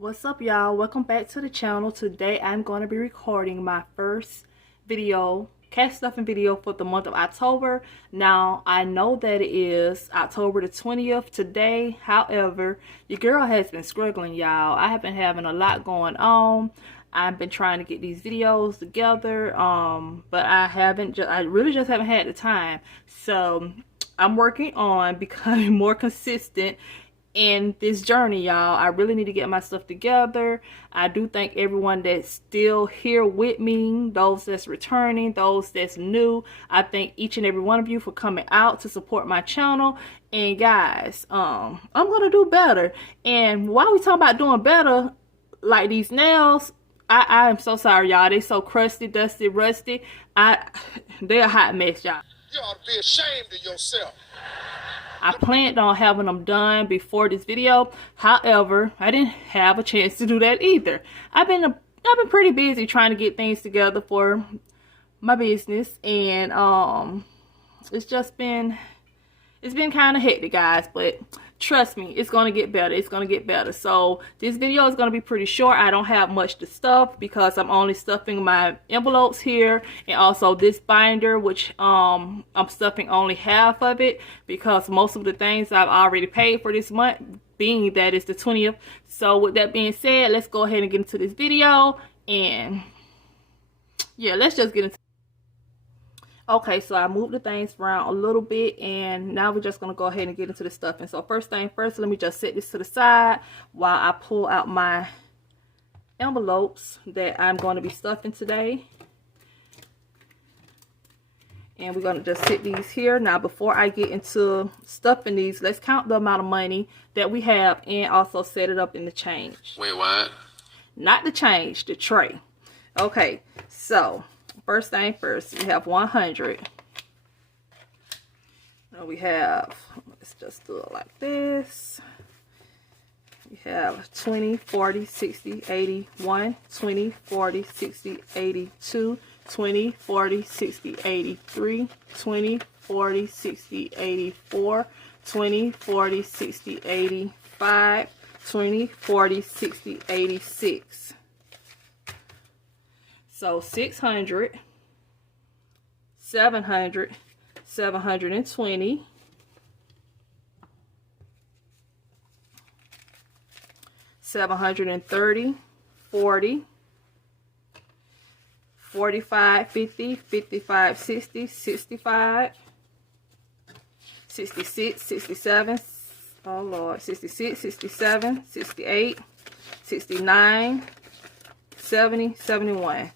What's up, y'all? Welcome back to the channel. Today I'm going to be recording my first video, cat stuffing video for the month of October. Now I know that it is October the 20th today. However, your girl has been struggling, y'all. I have been having a lot going on. I've been trying to get these videos together, but I really just haven't had the time. So I'm working on becoming more consistent in this journey, y'all. I really need to get my stuff together. I do thank everyone that's still here with me, those that's returning, those that's new. I thank each and every one of you for coming out to support my channel. And guys, I'm gonna do better. And while we talking about doing better, like these nails, I am so sorry, y'all. They so crusty, dusty, rusty. They're a hot mess, y'all. You ought to be ashamed of yourself. I planned on having them done before this video. However, I didn't have a chance to do that either. I've been pretty busy trying to get things together for my business, and it's been kind of hectic, guys, but trust me, it's going to get better. It's going to get better. So this video is going to be pretty short. I don't have much to stuff because I'm only stuffing my envelopes here, and also this binder, which I'm stuffing only half of it because most of the things I've already paid for this month, being that it's the 20th. So with that being said, let's go ahead and get into this video, and yeah, let's just get into. Okay, so I moved the things around a little bit, and now we're just going to go ahead and get into the stuffing. So first thing first, let me just set this to the side while I pull out my envelopes that I'm going to be stuffing today. And we're going to just sit these here. Now, before I get into stuffing these, let's count the amount of money that we have and also set it up in the change. Wait, what? Not the change, the tray. Okay, so first thing first, we have 100. Now we have, let's just do it like this. We have 20, 40, 60, 80, 1, 20, 40, 60, 80, 2, 20, 40, 60, 83, 20, 40, 60, 84, 20, 40, 60, 85, 20, 40, 60, 86. So 600, 700, 720, 730, 40, 45, 50, 55, 60, 65, 66, 67, oh Lord, 66, 67, 68, 69, 70, 71.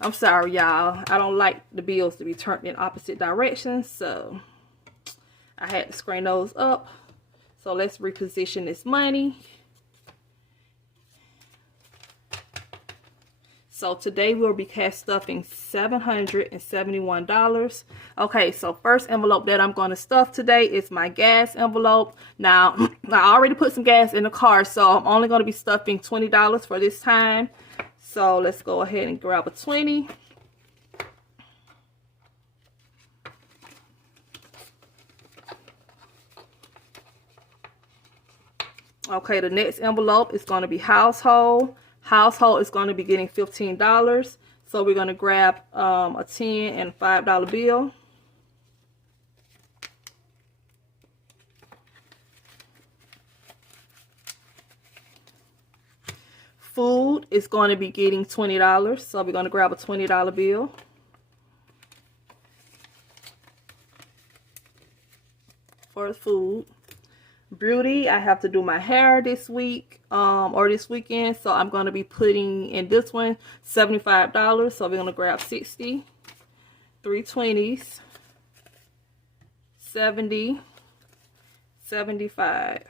I'm sorry, y'all. I don't like the bills to be turned in opposite directions, so I had to screen those up. So let's reposition this money. So today we'll be cash stuffing $771. Okay, so first envelope that I'm going to stuff today is my gas envelope. Now, I already put some gas in the car, so I'm only going to be stuffing $20 for this time. So let's go ahead and grab a 20. Okay, the next envelope is going to be household. Household is going to be getting $15. So we're going to grab a 10 and $5 bill. Food is going to be getting $20, so we're going to grab a $20 bill. For food. Beauty, I have to do my hair this week or this weekend, so I'm going to be putting in this one $75, so we're going to grab 60, 3 20s, 70, 75.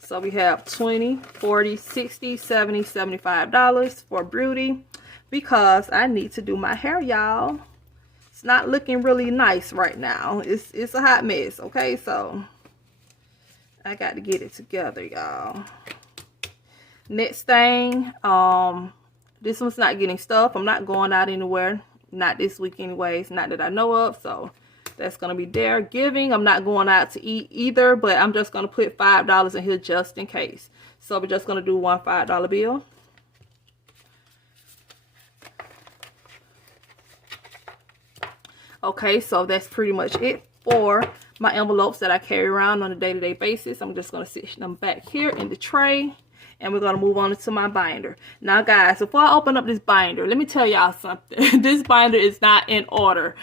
So we have 20, 40, 60, 70, $75 for beauty because I need to do my hair, y'all. It's not looking really nice right now. It's a hot mess, okay? So I got to get it together, y'all. Next thing, this one's not getting stuffed. I'm not going out anywhere. Not this week anyways, not that I know of. So That's going to be there. Giving, I'm not going out to eat either, but I'm just going to put $5 in here just in case. So we're just going to do one $5 bill. Okay, so that's pretty much it for my envelopes that I carry around on a day-to-day basis. I'm just going to sit them back here in the tray. And we're going to move on into my binder. Now, guys, before I open up this binder, let me tell y'all something. This binder is not in order.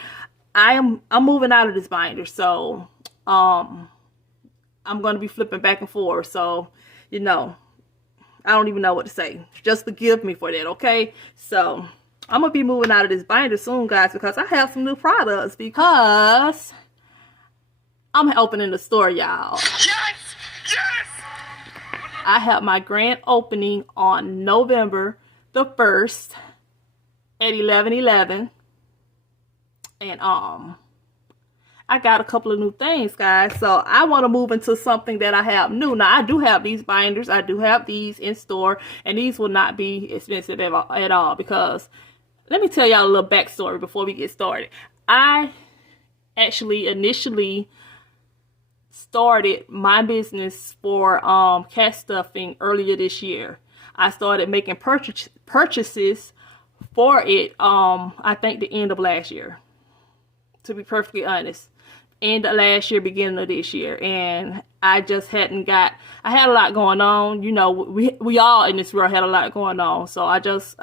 I'm moving out of this binder. So, I'm going to be flipping back and forth. So, you know, I don't even know what to say. Just forgive me for that, okay? So, I'm going to be moving out of this binder soon, guys, because I have some new products. Because I'm opening the store, y'all. Yes! Yes! I have my grand opening on November the 1st at 11:11. And I got a couple of new things, guys. So I want to move into something that I have new. Now, I do have these binders. I do have these in store. And these will not be expensive at all. Because let me tell y'all a little backstory before we get started. I actually initially started my business for cat stuffing earlier this year. I started making purchases for it I think the end of last year, to be perfectly honest. End of last year, beginning of this year. And I just I had a lot going on. You know, we all in this world had a lot going on. So it was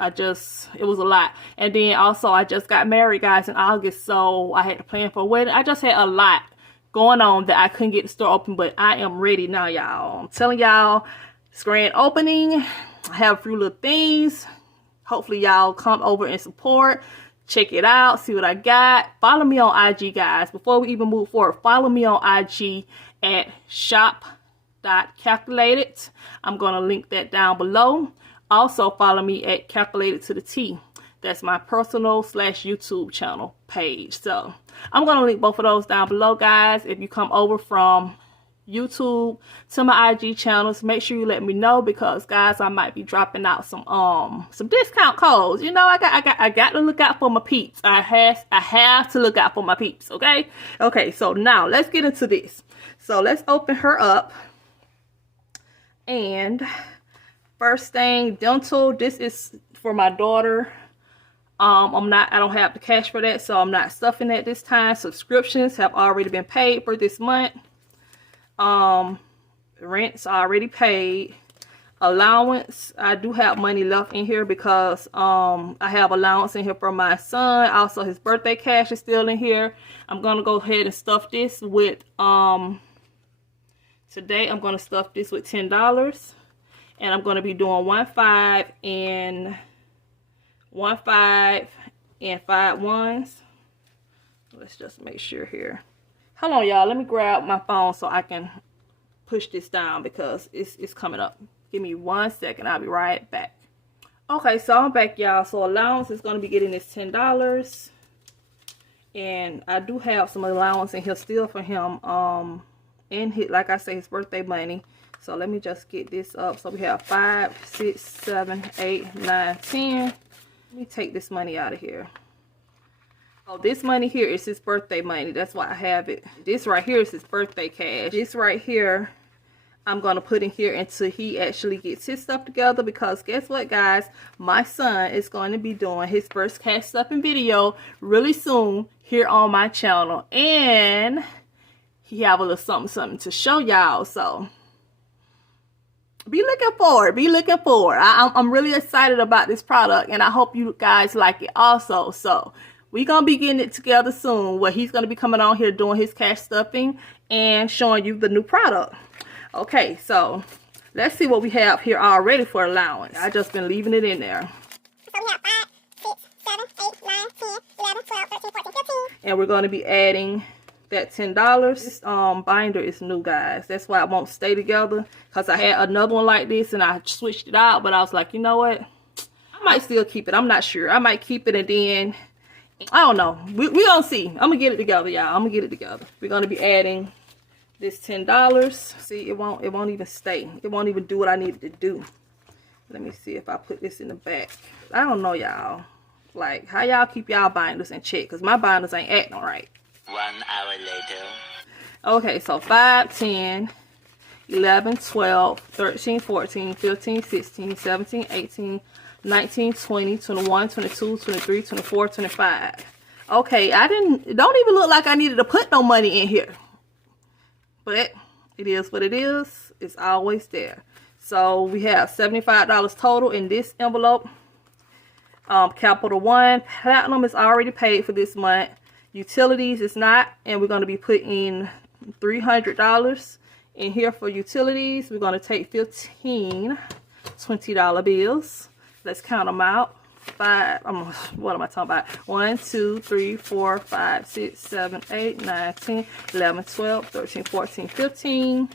a lot. And then also I just got married, guys, in August. So I had to plan for a wedding. I just had a lot going on that I couldn't get the store open, but I am ready now, y'all. I'm telling y'all, it's grand opening. I have a few little things. Hopefully y'all come over and support. Check it out, see what I got. Follow me on IG, guys. Before we even move forward, follow me on IG at shop.calculated. I'm going to link that down below. Also follow me at calculated to the T. That's my personal / YouTube channel page. So I'm going to link both of those down below, guys. If you come over from YouTube to my IG channels, make sure you let me know, because guys, I might be dropping out some discount codes. You know, I got to look out for my peeps. I have to look out for my peeps, okay? Okay, so now let's get into this. So let's open her up. And first thing, dental. This is for my daughter. I don't have the cash for that, so I'm not stuffing that this time. Subscriptions have already been paid for this month. Rent's already paid. Allowance, I do have money left in here because I have allowance in here for my son. Also, his birthday cash is still in here. I'm gonna go ahead and stuff this with today I'm gonna stuff this with $10, and I'm gonna be doing 1 5 and 1 5 and 5 1s. Let's just make sure here. Hold on, y'all. Let me grab my phone so I can push this down because it's coming up. Give me 1 second. I'll be right back. Okay, so I'm back, y'all. So allowance is going to be getting this $10. And I do have some allowance in here still for him. And like I say, his birthday money. So let me just get this up. So we have 5, 6, 7, 8, 9, 10. Let me take this money out of here. Oh, this money here is his birthday money. That's why I have it. This right here is his birthday cash. This right here, I'm going to put in here until he actually gets his stuff together. Because guess what, guys? My son is going to be doing his first cash stuffing video really soon here on my channel. And he have a little something to show y'all. So be looking forward. Be looking forward. I'm really excited about this product, and I hope you guys like it also. So we're going to be getting it together soon, where he's going to be coming on here doing his cash stuffing and showing you the new product. Okay, so let's see what we have here already for allowance. I just been leaving it in there. So we have 5, 6, 7, 8, 9, 10, 11, 12, 13, 14, 15. And we're going to be adding that $10. This binder is new, guys. That's why it won't stay together, because I had another one like this and I switched it out, but I was like, you know what? I might still keep it. I'm not sure. I might keep it, and then I don't know. We gonna see. I'm gonna get it together, y'all. I'm gonna get it together. We're gonna be adding this $10. See, it won't even stay. It won't even do what I needed to do. Let me see if I put this in the back. I don't know, y'all. Like, how y'all keep y'all binders in check? Because my binders ain't acting right. 1 hour later. Okay, so 5, 10, 11, 12, 13, 14, 15, 16, 17, 18, 19, 20, 21, 22, 23, 24, 25. Okay, it don't even look like I needed to put no money in here. But it is what it is. It's always there. So we have $75 total in this envelope. Capital One, Platinum is already paid for this month. Utilities is not, and we're going to be putting $300 in here for utilities. We're going to take 15 $20 bills. Let's count them out. What am I talking about? 1, 2, 3, 4, 5, 6, 7, 8, 9, 10, 11, 12, 13, 14, 15.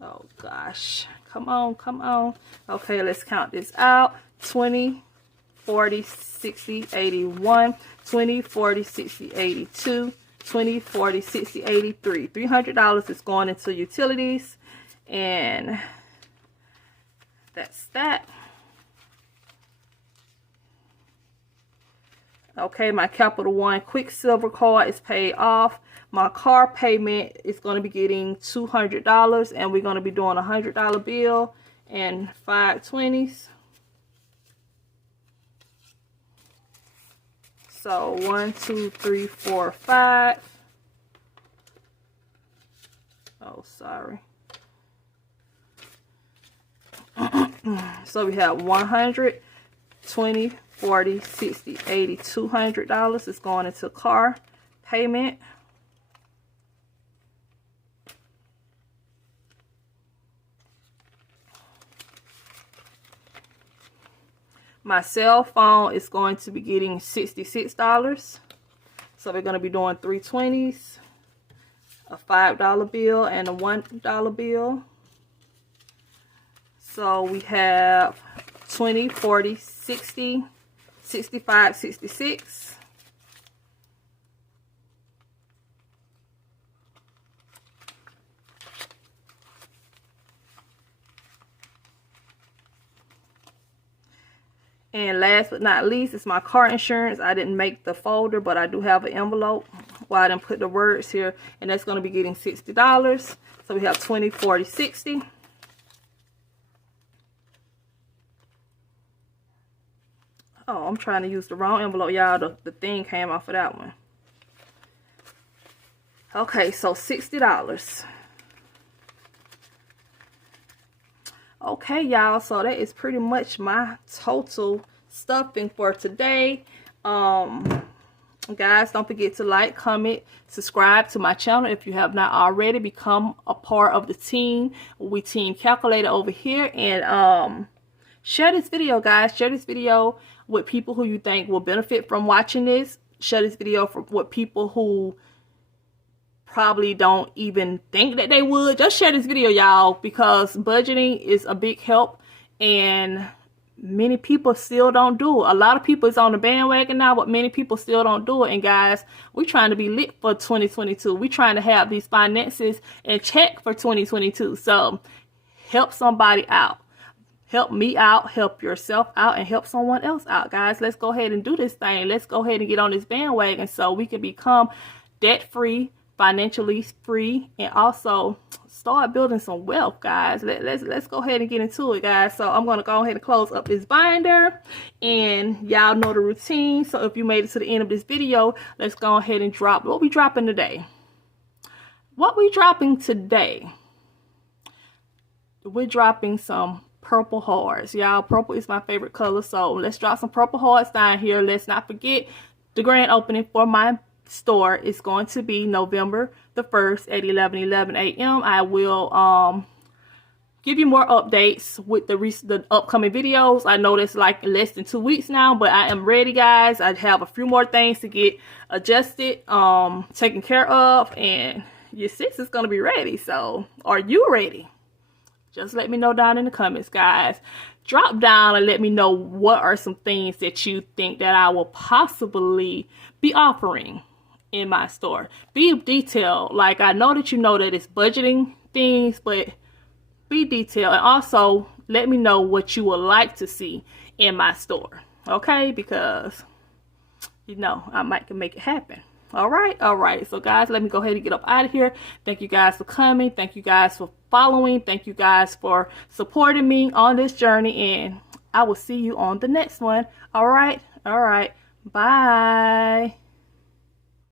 Oh gosh, come on, come on. Okay, let's count this out. 20, 40, 60, 81, 20, 40, 60, 82, 20, 40, 60, 83. $300 is going into utilities, and that's that. Okay, my Capital One Quicksilver card is paid off. My car payment is going to be getting $200, and we're going to be doing a $100 bill and 5 20s. So 1, 2, 3, 4, 5. Oh, sorry. So we have 100, 20, 40, 60, 80, $200 is going into car payment. My cell phone is going to be getting $66. So we're going to be doing 3 20s, a $5 bill, and a $1 bill. So we have 20, 40, 60, 65, 66. And last but not least is my car insurance. I didn't make the folder, but I do have an envelope. Well, I didn't put the words here, and that's going to be getting $60. So we have 20, 40, 60. Oh, I'm trying to use the wrong envelope, y'all. The thing came off of that one. Okay, so $60. Okay, y'all, so that is pretty much my total stuffing for today. Guys, don't forget to like, comment, subscribe to my channel if you have not already. Become a part of the team. We Team Calculator over here, and share this video, guys. Share this video with people who you think will benefit from watching this. Share this video with people who probably don't even think that they would. Just share this video, y'all, because budgeting is a big help, and many people still don't do it. A lot of people is on the bandwagon now, but many people still don't do it. And guys, we're trying to be lit for 2022. We're trying to have these finances in check for 2022. So help somebody out. Help me out, help yourself out, and help someone else out, guys. Let's go ahead and do this thing. Let's go ahead and get on this bandwagon so we can become debt-free, financially free, and also start building some wealth, guys. Let's go ahead and get into it, guys. So I'm going to go ahead and close up this binder, and y'all know the routine. So if you made it to the end of this video, let's go ahead and drop what we dropping today. What we dropping today? We're dropping some purple hearts, y'all. Purple is my favorite color, so let's drop some purple hearts down here. Let's not forget the grand opening for my store is going to be November the 1st at 11:11 a.m. I will give you more updates with the upcoming videos. I know it's like less than 2 weeks now, but I am ready, guys. I have a few more things to get adjusted, taken care of, and your sis is going to be ready. So are you ready? Just let me know down in the comments, guys. Drop down and let me know what are some things that you think that I will possibly be offering in my store. Be detailed. Like, I know that you know that it's budgeting things, but be detailed. And also let me know what you would like to see in my store. Okay? Because you know, I might can make it happen. All right. So guys, let me go ahead and get up out of here. Thank you guys for coming. Thank you guys for following. Thank you guys for supporting me on this journey, and I will see you on the next one. All right. Bye.